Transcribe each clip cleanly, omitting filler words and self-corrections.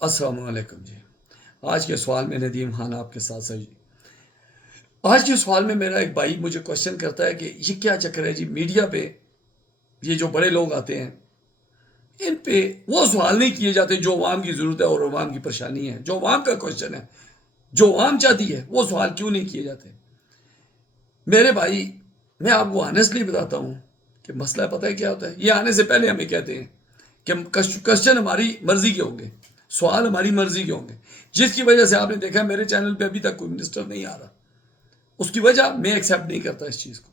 السلام علیکم جی. آج کے سوال میں ندیم خان آپ کے ساتھ جی. آج کے سوال میں میرا ایک بھائی مجھے کوشچن کرتا ہے کہ یہ کیا چکر ہے جی میڈیا پہ یہ جو بڑے لوگ آتے ہیں ان پہ وہ سوال نہیں کیے جاتے جو عوام کی ضرورت ہے اور عوام کی پریشانی ہے، جو عوام کا کوشچن ہے، جو عوام چاہتی ہے وہ سوال کیوں نہیں کیے جاتے؟ میرے بھائی میں آپ کو آنیسٹلی بتاتا ہوں کہ مسئلہ پتہ ہے کیا ہوتا ہے. یہ آنے سے پہلے ہمیں کہتے ہیں کہ کوشچن ہماری مرضی کے ہوں گے، سوال ہماری مرضی کے ہوں گے، جس کی وجہ سے آپ نے دیکھا میرے چینل پہ ابھی تک کوئی منسٹر نہیں آ رہا. اس کی وجہ میں ایکسیپٹ نہیں کرتا اس چیز کو.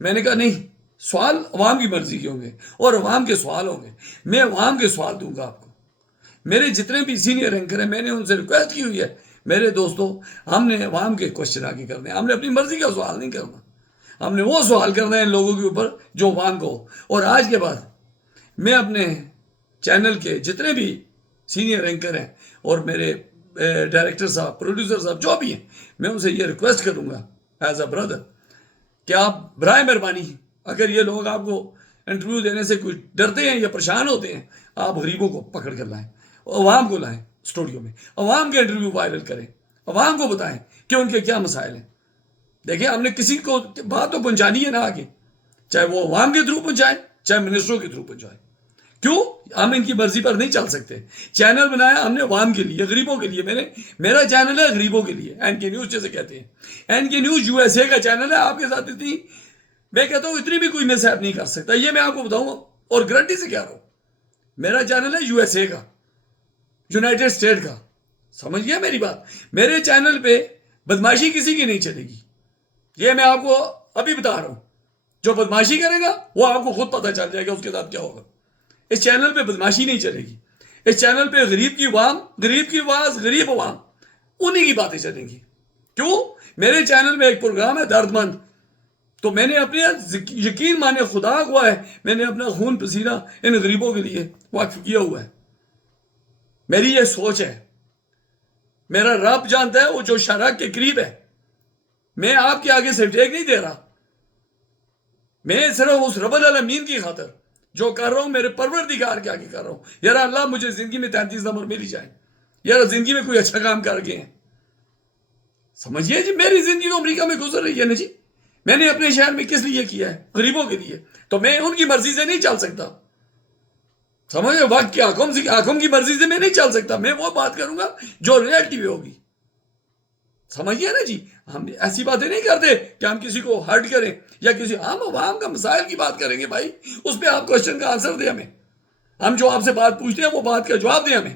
میں نے کہا نہیں، سوال عوام کی مرضی کے ہوں گے اور عوام کے سوال ہوں گے. میں عوام کے سوال دوں گا آپ کو. میرے جتنے بھی سینئر اینکر ہیں میں نے ان سے ریکویسٹ کی ہوئی ہے، میرے دوستوں ہم نے عوام کے کوشچن آگے کرنے ہیں، ہم نے اپنی مرضی کا سوال نہیں کرنا، ہم نے وہ سوال کرنا ہے ان لوگوں کے اوپر جو عوام کو. اور آج کے بعد میں اپنے چینل کے جتنے بھی سینئر اینکر ہیں اور میرے ڈائریکٹر صاحب، پروڈیوسر صاحب جو بھی ہیں، میں ان سے یہ ریکویسٹ کروں گا ایز اے بردر کہ آپ برائے مہربانی اگر یہ لوگ آپ کو انٹرویو دینے سے کوئی ڈرتے ہیں یا پریشان ہوتے ہیں، آپ غریبوں کو پکڑ کر لائیں، عوام کو لائیں اسٹوڈیو میں، عوام کے انٹرویو وائرل کریں، عوام کو بتائیں کہ ان کے کیا مسائل ہیں. دیکھیں ہم نے کسی کو بات تو پہنچانی ہے نا آگے، چاہے وہ عوام کے تھرو پہنچائے چاہے منسٹروں کے تھرو پہنچائے. کیوں ہم ان کی مرضی پر نہیں چل سکتے؟ چینل بنایا ہم نے عوام کے لیے، غریبوں کے لیے. میرا چینل ہے غریبوں کے لیے، این کے نیوز جیسے کہتے ہیں. N K news U S اے کا چینل ہے. آپ کے ساتھ اتنی میں کہتا ہوں اتنی بھی کوئی مس ہیپ نہیں کر سکتا، یہ میں آپ کو بتاؤں اور گارنٹی سے کہہ رہا ہوں. میرا چینل ہے یو ایس اے کا، یونائٹڈ اسٹیٹ کا. سمجھ گیا میری بات؟ میرے چینل پہ بدماشی کسی کی نہیں چلے گی، یہ میں آپ کو ابھی بتا رہا ہوں. جو بدماشی کرے گا وہ آپ کو خود پتہ چل جائے گا اس کے ساتھ کیا ہوگا. اس چینل پہ بدماشی نہیں چلے گی. اس چینل پہ غریب کی عوام، غریب کی آواز، غریب عوام، انہی کی باتیں چلیں گی. کیوں؟ میرے چینل میں ایک پروگرام ہے درد مند، تو میں نے اپنے یقین مانے خدا ہوا ہے میں نے اپنا خون پسینہ ان غریبوں کے لیے وقف کیا ہوا ہے. میری یہ سوچ ہے، میرا رب جانتا ہے وہ جو شرح کے قریب ہے. میں آپ کے آگے صرف ایک نہیں دے رہا، میں صرف اس رب العالمین کی خاطر جو کر رہا ہوں میرے پروردگار کے آگے کر رہا ہوں. یار اللہ مجھے زندگی میں 33 نمبر مل ہی جائے، یار زندگی میں کوئی اچھا کام کر گئے ہیں. سمجھیے جی میری زندگی تو امریکہ میں گزر رہی ہے نا جی. میں نے اپنے شہر میں کس لیے کیا ہے؟ غریبوں کے لیے. تو میں ان کی مرضی سے نہیں چل سکتا. سمجھے؟ وقت کے حاکم کی مرضی سے میں نہیں چل سکتا. میں وہ بات کروں گا جو ریئلٹی میں ہوگی. سمجھیے نا جی. ہم ایسی باتیں نہیں کرتے کہ ہم کسی کو ہرٹ کریں یا ہم عوام کا مسائل کی بات کریں گے. بھائی اس پہ آپ کوشچن کا آنسر دیں ہمیں. ہم جو آپ سے بات پوچھتے ہیں وہ بات کا جواب دیں ہمیں.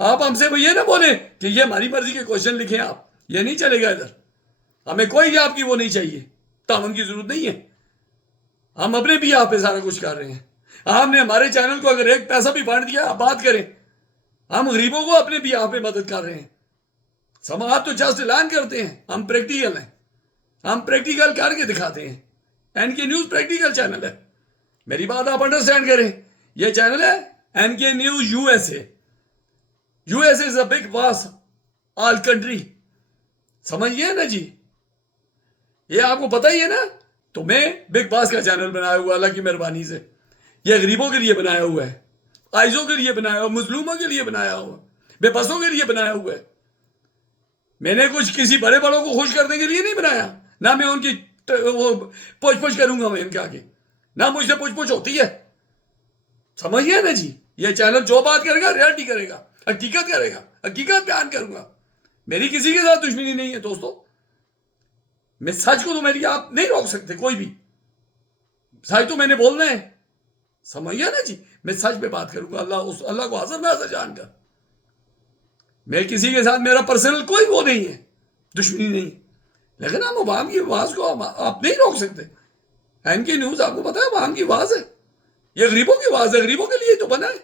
آپ ہم سے یہ نہ بولیں کہ یہ ہماری مرضی کے کوشچن لکھیں آپ، یہ نہیں چلے گا ادھر. ہمیں کوئی آپ کی وہ نہیں چاہیے، تعاون کی ضرورت نہیں ہے. ہم اپنے بھی آپ پہ سارا کچھ کر رہے ہیں. آپ نے ہمارے چینل کو اگر ایک پیسہ بھی بانٹ دیا آپ بات کریں. ہم غریبوں کو اپنے بھی آپ پہ مدد کر رہے ہیں. آپ تو جسٹ اعلان کرتے ہیں، ہم پریکٹیکل ہیں، ہم پریکٹیکل کر کے دکھاتے ہیں. N K news practical channel ہے. میری بات آپ انڈرسٹینڈ کریں. یہ چینل ہے N K news U S A. U S A is a big boss all country. سمجھئے نا جی؟ یہ آپ کو پتہ ہی ہے نا. تو میں بگ باس کا چینل بنایا ہوا اللہ کی مہربانی سے. یہ غریبوں کے لیے بنایا ہوا ہے، عائزوں کے لیے بنایا ہوا، مظلوموں کے لیے بنایا ہوا، بے بسوں کے لیے بنایا ہوا ہے. میں نے کچھ کسی بڑے بڑوں کو خوش کرنے کے لیے نہیں بنایا. نہ میں ان کی پوچھ پوچھ کروں گا میں ان کے آگے، نہ مجھ سے پوچھ پوچھ ہوتی ہے. سمجھئے نا جی؟ یہ چینل جو بات کرے گا ریئلٹی کرے گا، حقیقت کرے گا، حقیقت بیان کروں گا. میری کسی کے ساتھ دشمنی نہیں ہے دوستو. میں سچ کو تو میری آپ نہیں روک سکتے کوئی بھی. سچ تو میں نے بولنا ہے. سمجھئے نا جی؟ میں سچ پہ بات کروں گا اللہ کو حاضر ناظر جان کر. میں کسی کے ساتھ میرا پرسنل کوئی وہ نہیں ہے، دشمنی نہیں. لیکن ہم عوام کی آواز کو آپ نہیں روک سکتے. این کی نیوز آپ کو پتا ہے عوام کی آواز ہے، یہ غریبوں کی آواز ہے. غریبوں کے لیے تو بنا ہے،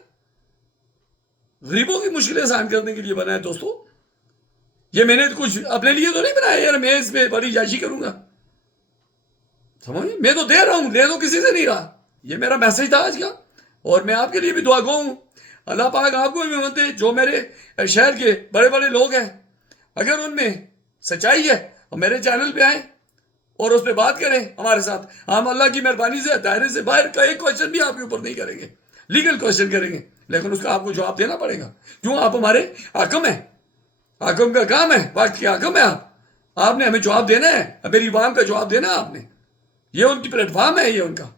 غریبوں کی مشکلیں آسان کرنے کے لیے بنا ہے دوستو. یہ میں نے کچھ اپنے لیے تو نہیں بنایا یار میں اس پہ بڑی جائشی کروں گا. سمجھے؟ میں تو دے رہا ہوں، لے تو کسی سے نہیں رہا. یہ میرا میسج تھا آج کا. اور میں آپ کے لیے بھی دعا گو ہوں. اللہ پاک آپ کو بھی مدد دے. جو میرے شہر کے بڑے بڑے لوگ ہیں اگر ان میں سچائی ہے اور میرے چینل پہ آئیں اور اس پہ بات کریں ہمارے ساتھ، ہم اللہ کی مہربانی سے دائرے سے باہر کا ایک کوشچن بھی آپ کے اوپر نہیں کریں گے. لیگل کوشچن کریں گے لیکن اس کا آپ کو جواب دینا پڑے گا، کیوں؟ آپ ہمارے حاکم ہیں، حاکم کا کام ہے، وقت کے حاکم ہیں آپ نے ہمیں جواب دینا ہے، میری عوام کا جواب دینا ہے آپ نے، یہ ان کی پلیٹ فارم ہے، یہ ان کا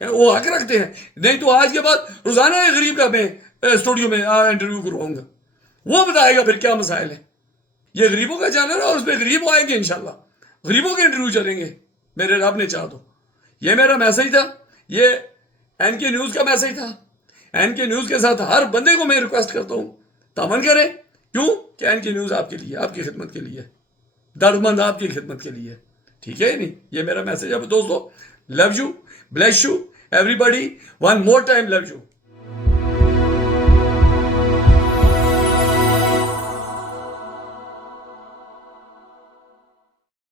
وہ حق رکھتے ہیں. نہیں تو آج کے بعد روزانہ ایک غریب کا میں اسٹوڈیو میں انٹرویو کرواؤں گا، وہ بتائے گا پھر کیا مسائل ہیں. یہ غریبوں کا چینل ہے اور اس پہ غریب آئیں گے انشاءاللہ، غریبوں کے انٹرویو چلیں گے میرے رب نے چاہ تو. یہ میرا میسج تھا، یہ این کے نیوز کا میسج تھا. این کے نیوز کے ساتھ ہر بندے کو میں ریکویسٹ کرتا ہوں تعاون کریں. کیوں کہ این کے نیوز آپ کے لیے، آپ کی خدمت کے لیے، درد مند آپ کی خدمت کے لیے. ٹھیک ہے نہیں؟ یہ میرا میسج ہے دوستو. Love you, bless you everybody, one more time love you.